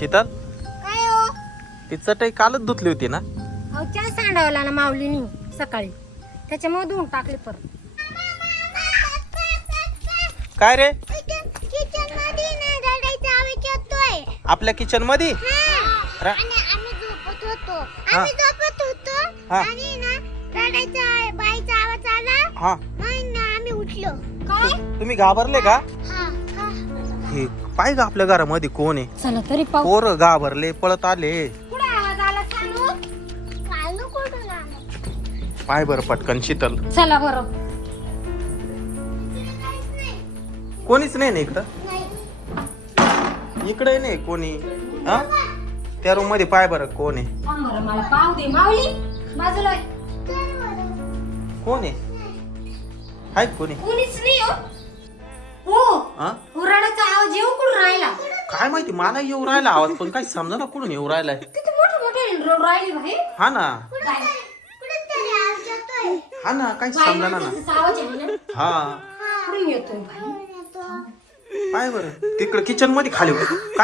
शीतल? काय हो? ती चटई कालच धुतली होती ना? अहो चहा सांडावला ना माऊलीनी सकाळी. त्याच्यामुळे धुवून टाकले परत. काय रे? आपल्या किचनमध्ये रा- हा. हा. हा. तुम्ही घाबरले का? हे पाय का आपल्या घरामध्ये कोण आहे? चला तरी पाहू. पोर घाबरले पळत आले. कुठे आवाज आला सांगू सांगू कुठून आला? पाय बरं पटकन शीतल. चला बरं. कोणीच नाही ना इकडं? इकडे नाही कोणी. हा? त्या रूममध्ये पाय बरं कोण आहे? बरं मला पाहू दे. माऊली बाजूला कोण आहे? हाय कोणी? कोणीच नाही हो. काय माहिती? मला येऊ राहिला आवाज पण काय समजा ना कुठून येऊ राहिलाय? किती मोठे मोठे रोड राहिले भाई. हा ना. हा ना काही समजा ना आवाज आहे ना. हा. कुठून येतोय भाई? पाय बरं. तिकडं किचनमध्ये खाली होतं. काय